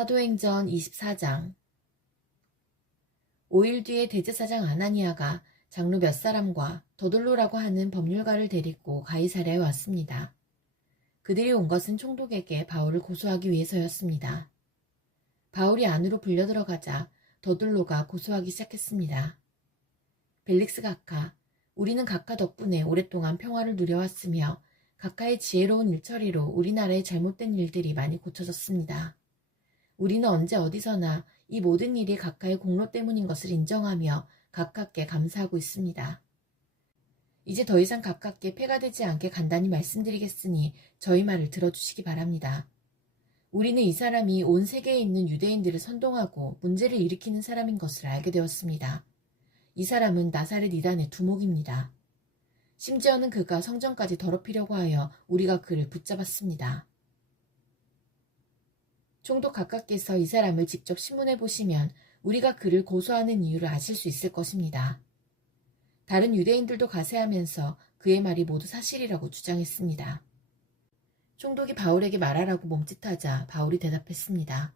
사도행전 24장. 5일 뒤에 대제사장 아나니아가 장로 몇 사람과 더둘로라고 하는 법률가를 데리고 가이사랴에 왔습니다. 그들이 온 것은 총독에게 바울을 고소하기 위해서였습니다. 바울이 안으로 불려 들어가자 더둘로가 고소하기 시작했습니다. 벨릭스 각하, 우리는 각하 덕분에 오랫동안 평화를 누려왔으며 각하의 지혜로운 일처리로 우리나라의 잘못된 일들이 많이 고쳐졌습니다. 우리는 언제 어디서나 이 모든 일이 각하의 공로 때문인 것을 인정하며 각하께 감사하고 있습니다. 이제 더 이상 각하께 폐가 되지 않게 간단히 말씀드리겠으니 저희 말을 들어주시기 바랍니다. 우리는 이 사람이 온 세계에 있는 유대인들을 선동하고 문제를 일으키는 사람인 것을 알게 되었습니다. 이 사람은 나사렛 이단의 두목입니다. 심지어는 그가 성전까지 더럽히려고 하여 우리가 그를 붙잡았습니다. 총독 각하께서 이 사람을 직접 신문해 보시면 우리가 그를 고소하는 이유를 아실 수 있을 것입니다. 다른 유대인들도 가세하면서 그의 말이 모두 사실이라고 주장했습니다. 총독이 바울에게 말하라고 몸짓하자 바울이 대답했습니다.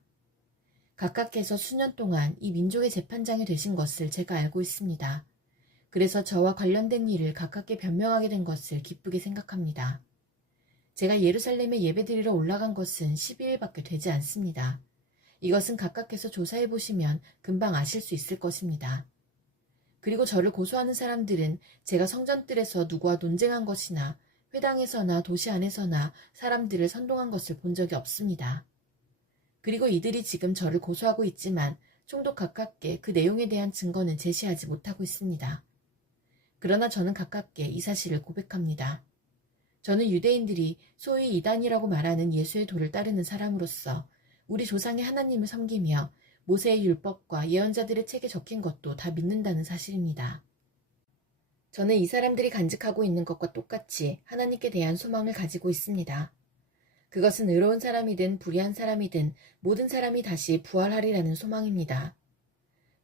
각하께서 수년 동안 이 민족의 재판장이 되신 것을 제가 알고 있습니다. 그래서 저와 관련된 일을 각하께 변명하게 된 것을 기쁘게 생각합니다. 제가 예루살렘에 예배드리러 올라간 것은 12일밖에 되지 않습니다. 이것은 각하께서 조사해 보시면 금방 아실 수 있을 것입니다. 그리고 저를 고소하는 사람들은 제가 성전뜰에서 누구와 논쟁한 것이나 회당에서나 도시 안에서나 사람들을 선동한 것을 본 적이 없습니다. 그리고 이들이 지금 저를 고소하고 있지만 총독 각하께 그 내용에 대한 증거는 제시하지 못하고 있습니다. 그러나 저는 각하께 이 사실을 고백합니다. 저는 유대인들이 소위 이단이라고 말하는 예수의 도를 따르는 사람으로서 우리 조상의 하나님을 섬기며 모세의 율법과 예언자들의 책에 적힌 것도 다 믿는다는 사실입니다. 저는 이 사람들이 간직하고 있는 것과 똑같이 하나님께 대한 소망을 가지고 있습니다. 그것은 의로운 사람이든 불의한 사람이든 모든 사람이 다시 부활하리라는 소망입니다.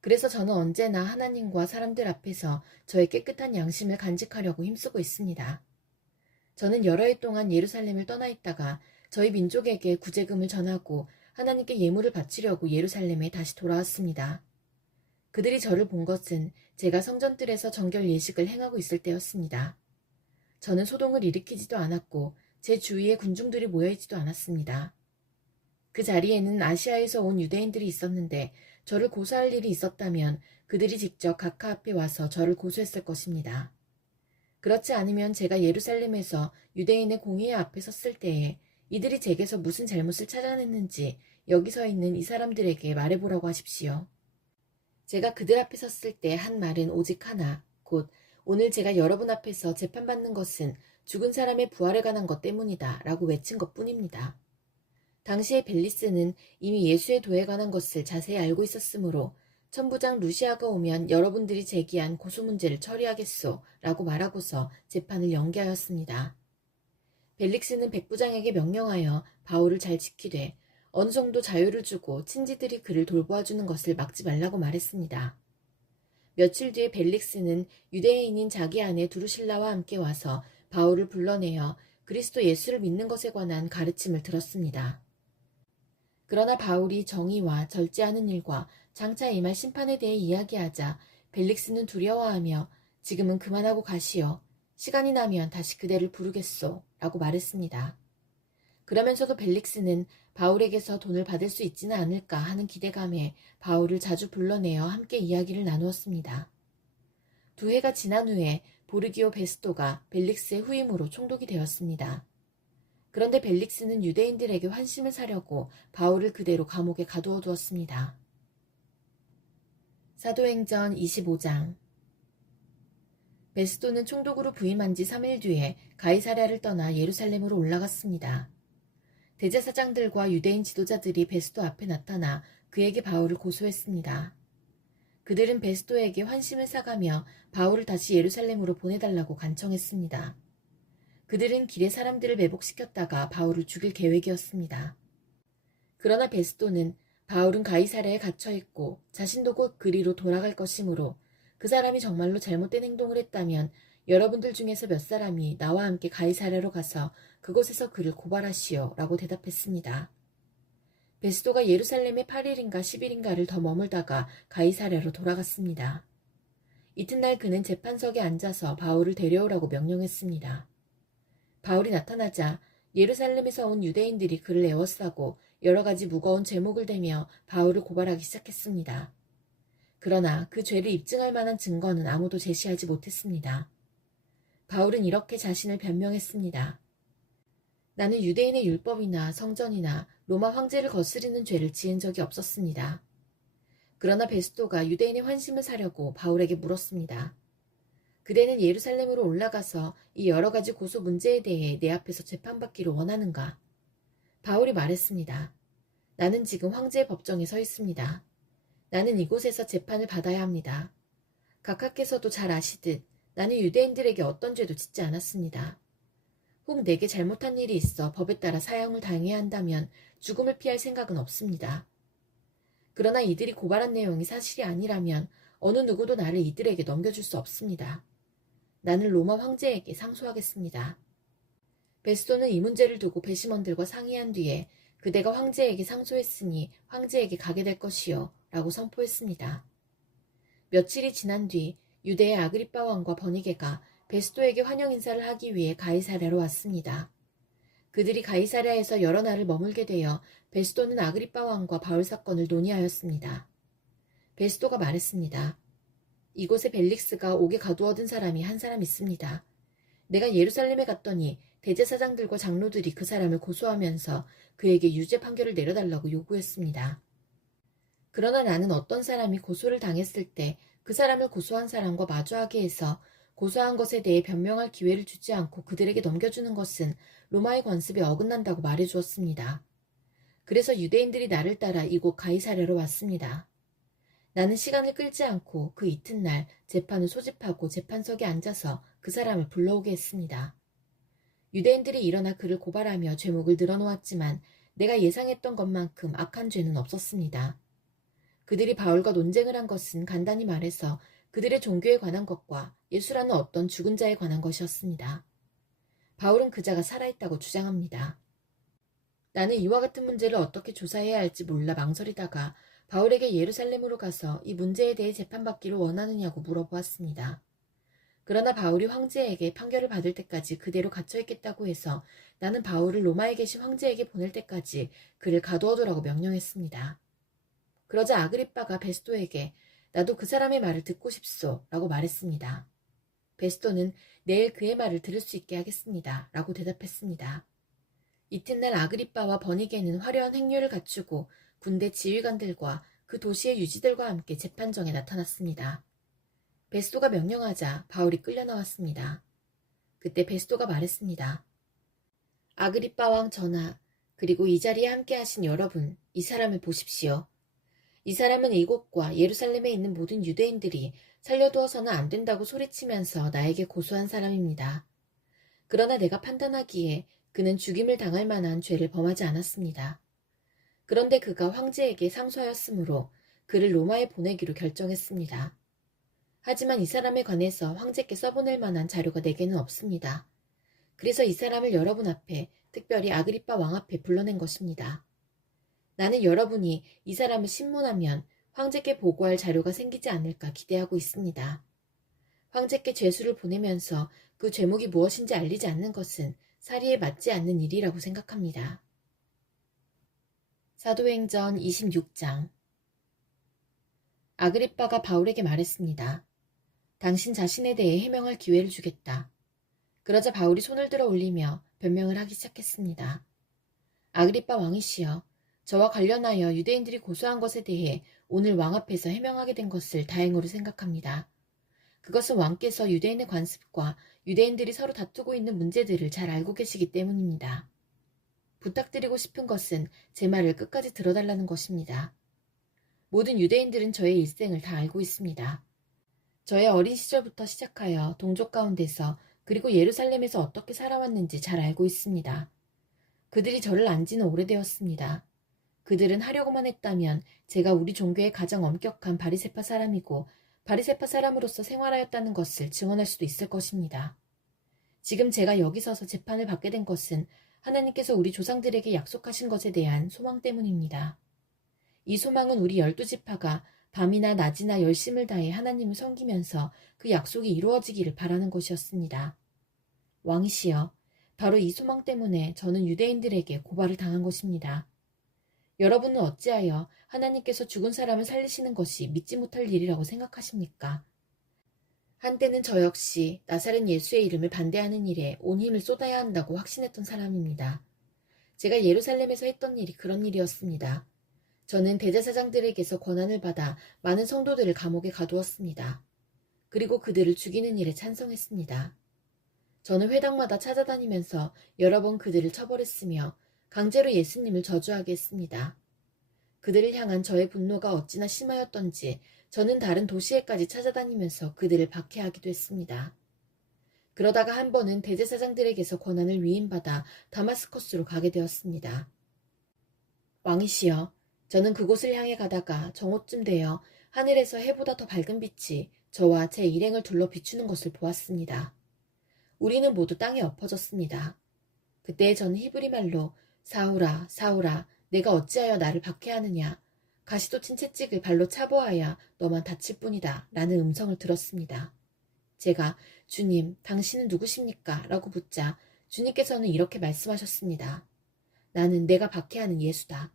그래서 저는 언제나 하나님과 사람들 앞에서 저의 깨끗한 양심을 간직하려고 힘쓰고 있습니다. 저는 여러 해 동안 예루살렘을 떠나 있다가 저희 민족에게 구제금을 전하고 하나님께 예물을 바치려고 예루살렘에 다시 돌아왔습니다. 그들이 저를 본 것은 제가 성전뜰에서 정결 예식을 행하고 있을 때였습니다. 저는 소동을 일으키지도 않았고 제 주위에 군중들이 모여있지도 않았습니다. 그 자리에는 아시아에서 온 유대인들이 있었는데 저를 고소할 일이 있었다면 그들이 직접 각하 앞에 와서 저를 고소했을 것입니다. 그렇지 않으면 제가 예루살렘에서 유대인의 공의회 앞에 섰을 때에 이들이 제게서 무슨 잘못을 찾아냈는지 여기 서 있는 이 사람들에게 말해보라고 하십시오. 제가 그들 앞에 섰을 때 한 말은 오직 하나, 곧 오늘 제가 여러분 앞에서 재판받는 것은 죽은 사람의 부활에 관한 것 때문이다 라고 외친 것뿐입니다. 당시에 벨리스는 이미 예수의 도에 관한 것을 자세히 알고 있었으므로 천부장 루시아가 오면 여러분들이 제기한 고소 문제를 처리하겠소 라고 말하고서 재판을 연기하였습니다. 벨릭스는 백부장에게 명령하여 바울을 잘 지키되 어느 정도 자유를 주고 친지들이 그를 돌보아주는 것을 막지 말라고 말했습니다. 며칠 뒤에 벨릭스는 유대인인 자기 아내 두루실라와 함께 와서 바울을 불러내어 그리스도 예수를 믿는 것에 관한 가르침을 들었습니다. 그러나 바울이 정의와 절제하는 일과 장차 임할 심판에 대해 이야기하자 벨릭스는 두려워하며 지금은 그만하고 가시오. 시간이 나면 다시 그대를 부르겠소. 라고 말했습니다. 그러면서도 벨릭스는 바울에게서 돈을 받을 수 있지는 않을까 하는 기대감에 바울을 자주 불러내어 함께 이야기를 나누었습니다. 2해가 지난 후에 보르기오 베스토가 벨릭스의 후임으로 총독이 되었습니다. 그런데 벨릭스는 유대인들에게 환심을 사려고 바울을 그대로 감옥에 가두어 두었습니다. 사도행전 25장. 베스토는 총독으로 부임한 지 3일 뒤에 가이사랴를 떠나 예루살렘으로 올라갔습니다. 대제사장들과 유대인 지도자들이 베스토 앞에 나타나 그에게 바울을 고소했습니다. 그들은 베스토에게 환심을 사가며 바울을 다시 예루살렘으로 보내달라고 간청했습니다. 그들은 길에 사람들을 매복시켰다가 바울을 죽일 계획이었습니다. 그러나 베스토는 바울은 가이사랴에 갇혀있고 자신도 곧 그리로 돌아갈 것이므로 그 사람이 정말로 잘못된 행동을 했다면 여러분들 중에서 몇 사람이 나와 함께 가이사랴로 가서 그곳에서 그를 고발하시오 라고 대답했습니다. 베스도가 예루살렘에 8일인가 10일인가를 더 머물다가 가이사랴로 돌아갔습니다. 이튿날 그는 재판석에 앉아서 바울을 데려오라고 명령했습니다. 바울이 나타나자 예루살렘에서 온 유대인들이 그를 에워싸고 여러 가지 무거운 제목을 대며 바울을 고발하기 시작했습니다. 그러나 그 죄를 입증할 만한 증거는 아무도 제시하지 못했습니다. 바울은 이렇게 자신을 변명했습니다. 나는 유대인의 율법이나 성전이나 로마 황제를 거스르는 죄를 지은 적이 없었습니다. 그러나 베스도가 유대인의 환심을 사려고 바울에게 물었습니다. 그대는 예루살렘으로 올라가서 이 여러 가지 고소 문제에 대해 내 앞에서 재판받기를 원하는가? 바울이 말했습니다. 나는 지금 황제의 법정에 서 있습니다. 나는 이곳에서 재판을 받아야 합니다. 각하께서도 잘 아시듯 나는 유대인들에게 어떤 죄도 짓지 않았습니다. 혹 내게 잘못한 일이 있어 법에 따라 사형을 당해야 한다면 죽음을 피할 생각은 없습니다. 그러나 이들이 고발한 내용이 사실이 아니라면 어느 누구도 나를 이들에게 넘겨줄 수 없습니다. 나는 로마 황제에게 상소하겠습니다. 베스도는 이 문제를 두고 배심원들과 상의한 뒤에 그대가 황제에게 상소했으니 황제에게 가게 될 것이요 라고 선포했습니다. 며칠이 지난 뒤 유대의 아그리빠 왕과 버니게가 베스도에게 환영 인사를 하기 위해 가이사랴로 왔습니다. 그들이 가이사랴에서 여러 날을 머물게 되어 베스도는 아그리빠 왕과 바울 사건을 논의하였습니다. 베스도가 말했습니다. 이곳에 벨릭스가 옥에 가두어둔 사람이 한 사람 있습니다. 내가 예루살렘에 갔더니 대제사장들과 장로들이 그 사람을 고소하면서 그에게 유죄 판결을 내려달라고 요구했습니다. 그러나 나는 어떤 사람이 고소를 당했을 때 그 사람을 고소한 사람과 마주하게 해서 고소한 것에 대해 변명할 기회를 주지 않고 그들에게 넘겨주는 것은 로마의 관습에 어긋난다고 말해주었습니다. 그래서 유대인들이 나를 따라 이곳 가이사랴로 왔습니다. 나는 시간을 끌지 않고 그 이튿날 재판을 소집하고 재판석에 앉아서 그 사람을 불러오게 했습니다. 유대인들이 일어나 그를 고발하며 죄목을 늘어놓았지만 내가 예상했던 것만큼 악한 죄는 없었습니다. 그들이 바울과 논쟁을 한 것은 간단히 말해서 그들의 종교에 관한 것과 예수라는 어떤 죽은 자에 관한 것이었습니다. 바울은 그자가 살아있다고 주장합니다. 나는 이와 같은 문제를 어떻게 조사해야 할지 몰라 망설이다가 바울에게 예루살렘으로 가서 이 문제에 대해 재판받기를 원하느냐고 물어보았습니다. 그러나 바울이 황제에게 판결을 받을 때까지 그대로 갇혀있겠다고 해서 나는 바울을 로마에 계신 황제에게 보낼 때까지 그를 가두어두라고 명령했습니다. 그러자 아그리빠가 베스도에게 나도 그 사람의 말을 듣고 싶소 라고 말했습니다. 베스도는 내일 그의 말을 들을 수 있게 하겠습니다 라고 대답했습니다. 이튿날 아그리빠와 버니게는 화려한 행렬을 갖추고 군대 지휘관들과 그 도시의 유지들과 함께 재판정에 나타났습니다. 베스도가 명령하자 바울이 끌려 나왔습니다. 그때 베스도가 말했습니다. 아그리빠 왕 전하, 그리고 이 자리에 함께 하신 여러분, 이 사람을 보십시오. 이 사람은 이곳과 예루살렘에 있는 모든 유대인들이 살려두어서는 안 된다고 소리치면서 나에게 고소한 사람입니다. 그러나 내가 판단하기에 그는 죽임을 당할 만한 죄를 범하지 않았습니다. 그런데 그가 황제에게 상소하였으므로 그를 로마에 보내기로 결정했습니다. 하지만 이 사람에 관해서 황제께 써보낼 만한 자료가 내게는 없습니다. 그래서 이 사람을 여러분 앞에, 특별히 아그리빠 왕 앞에 불러낸 것입니다. 나는 여러분이 이 사람을 신문하면 황제께 보고할 자료가 생기지 않을까 기대하고 있습니다. 황제께 죄수를 보내면서 그 죄목이 무엇인지 알리지 않는 것은 사리에 맞지 않는 일이라고 생각합니다. 사도행전 26장. 아그리빠가 바울에게 말했습니다. 당신 자신에 대해 해명할 기회를 주겠다. 그러자 바울이 손을 들어 올리며 변명을 하기 시작했습니다. 아그리빠 왕이시여, 저와 관련하여 유대인들이 고소한 것에 대해 오늘 왕 앞에서 해명하게 된 것을 다행으로 생각합니다. 그것은 왕께서 유대인의 관습과 유대인들이 서로 다투고 있는 문제들을 잘 알고 계시기 때문입니다. 부탁드리고 싶은 것은 제 말을 끝까지 들어달라는 것입니다. 모든 유대인들은 저의 일생을 다 알고 있습니다. 저의 어린 시절부터 시작하여 동족 가운데서 그리고 예루살렘에서 어떻게 살아왔는지 잘 알고 있습니다. 그들이 저를 안 지는 오래되었습니다. 그들은 하려고만 했다면 제가 우리 종교의 가장 엄격한 바리새파 사람이고 바리새파 사람으로서 생활하였다는 것을 증언할 수도 있을 것입니다. 지금 제가 여기 서서 재판을 받게 된 것은 하나님께서 우리 조상들에게 약속하신 것에 대한 소망 때문입니다. 이 소망은 우리 12지파가 밤이나 낮이나 열심을 다해 하나님을 섬기면서 그 약속이 이루어지기를 바라는 것이었습니다. 왕이시여, 바로 이 소망 때문에 저는 유대인들에게 고발을 당한 것입니다. 여러분은 어찌하여 하나님께서 죽은 사람을 살리시는 것이 믿지 못할 일이라고 생각하십니까? 한때는 저 역시 나사렛 예수의 이름을 반대하는 일에 온 힘을 쏟아야 한다고 확신했던 사람입니다. 제가 예루살렘에서 했던 일이 그런 일이었습니다. 저는 대제사장들에게서 권한을 받아 많은 성도들을 감옥에 가두었습니다. 그리고 그들을 죽이는 일에 찬성했습니다. 저는 회당마다 찾아다니면서 여러 번 그들을 처벌했으며 강제로 예수님을 저주하게 했습니다. 그들을 향한 저의 분노가 어찌나 심하였던지 저는 다른 도시에까지 찾아다니면서 그들을 박해하기도 했습니다. 그러다가 한 번은 대제사장들에게서 권한을 위임받아 다마스커스로 가게 되었습니다. 왕이시여, 저는 그곳을 향해 가다가 정오쯤 되어 하늘에서 해보다 더 밝은 빛이 저와 제 일행을 둘러 비추는 것을 보았습니다. 우리는 모두 땅에 엎어졌습니다. 그때 저는 히브리 말로 사울아, 사울아, 내가 어찌하여 나를 박해하느냐. 가시도 친 채찍을 발로 차보아야 너만 다칠 뿐이다. 라는 음성을 들었습니다. 제가 주님, 당신은 누구십니까? 라고 묻자 주님께서는 이렇게 말씀하셨습니다. 나는 내가 박해하는 예수다.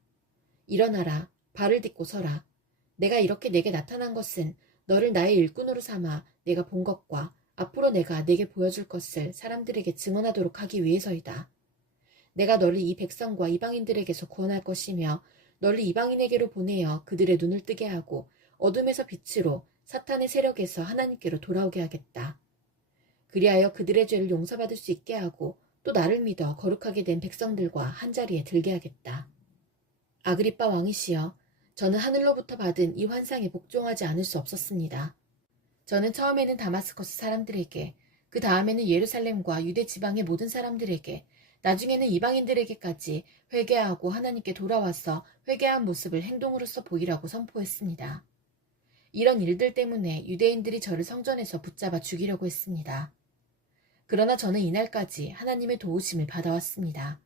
일어나라, 발을 딛고 서라. 내가 이렇게 내게 나타난 것은 너를 나의 일꾼으로 삼아 내가 본 것과 앞으로 내가 내게 보여줄 것을 사람들에게 증언하도록 하기 위해서이다. 내가 너를 이 백성과 이방인들에게서 구원할 것이며 너를 이방인에게로 보내어 그들의 눈을 뜨게 하고 어둠에서 빛으로 사탄의 세력에서 하나님께로 돌아오게 하겠다. 그리하여 그들의 죄를 용서받을 수 있게 하고 또 나를 믿어 거룩하게 된 백성들과 한자리에 들게 하겠다. 아그리빠 왕이시여, 저는 하늘로부터 받은 이 환상에 복종하지 않을 수 없었습니다. 저는 처음에는 다마스커스 사람들에게, 그 다음에는 예루살렘과 유대 지방의 모든 사람들에게, 나중에는 이방인들에게까지 회개하고 하나님께 돌아와서 회개한 모습을 행동으로써 보이라고 선포했습니다. 이런 일들 때문에 유대인들이 저를 성전에서 붙잡아 죽이려고 했습니다. 그러나 저는 이날까지 하나님의 도우심을 받아왔습니다.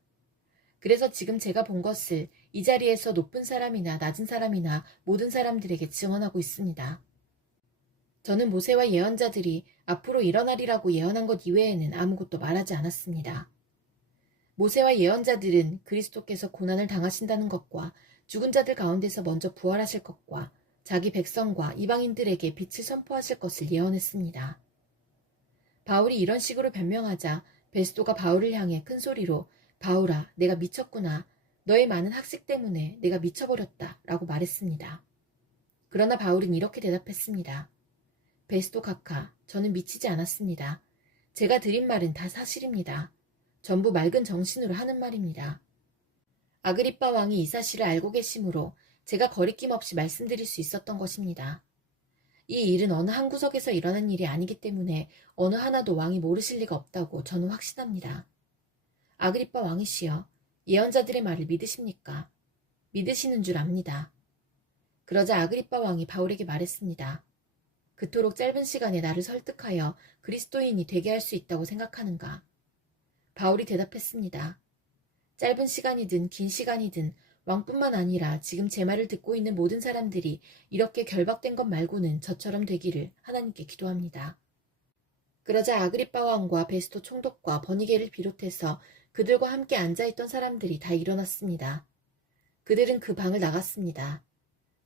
그래서 지금 제가 본 것을 이 자리에서 높은 사람이나 낮은 사람이나 모든 사람들에게 증언하고 있습니다. 저는 모세와 예언자들이 앞으로 일어나리라고 예언한 것 이외에는 아무것도 말하지 않았습니다. 모세와 예언자들은 그리스도께서 고난을 당하신다는 것과 죽은 자들 가운데서 먼저 부활하실 것과 자기 백성과 이방인들에게 빛을 선포하실 것을 예언했습니다. 바울이 이런 식으로 변명하자 베스도가 바울을 향해 큰 소리로 바울아, 내가 미쳤구나. 너의 많은 학식 때문에 내가 미쳐버렸다. 라고 말했습니다. 그러나 바울은 이렇게 대답했습니다. 베스도 카카, 저는 미치지 않았습니다. 제가 드린 말은 다 사실입니다. 전부 맑은 정신으로 하는 말입니다. 아그리빠 왕이 이 사실을 알고 계시므로 제가 거리낌 없이 말씀드릴 수 있었던 것입니다. 이 일은 어느 한 구석에서 일어난 일이 아니기 때문에 어느 하나도 왕이 모르실 리가 없다고 저는 확신합니다. 아그리빠 왕이시여, 예언자들의 말을 믿으십니까? 믿으시는 줄 압니다. 그러자 아그리빠 왕이 바울에게 말했습니다. 그토록 짧은 시간에 나를 설득하여 그리스도인이 되게 할 수 있다고 생각하는가? 바울이 대답했습니다. 짧은 시간이든 긴 시간이든 왕뿐만 아니라 지금 제 말을 듣고 있는 모든 사람들이 이렇게 결박된 것 말고는 저처럼 되기를 하나님께 기도합니다. 그러자 아그리빠 왕과 베스토 총독과 버니게를 비롯해서 그들과 함께 앉아있던 사람들이 다 일어났습니다. 그들은 그 방을 나갔습니다.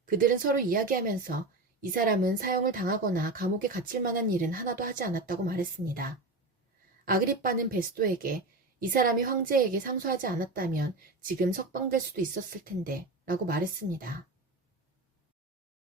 그들은 서로 이야기하면서 이 사람은 사형을 당하거나 감옥에 갇힐 만한 일은 하나도 하지 않았다고 말했습니다. 아그리빠는 베스도에게 이 사람이 황제에게 상소하지 않았다면 지금 석방될 수도 있었을 텐데 라고 말했습니다.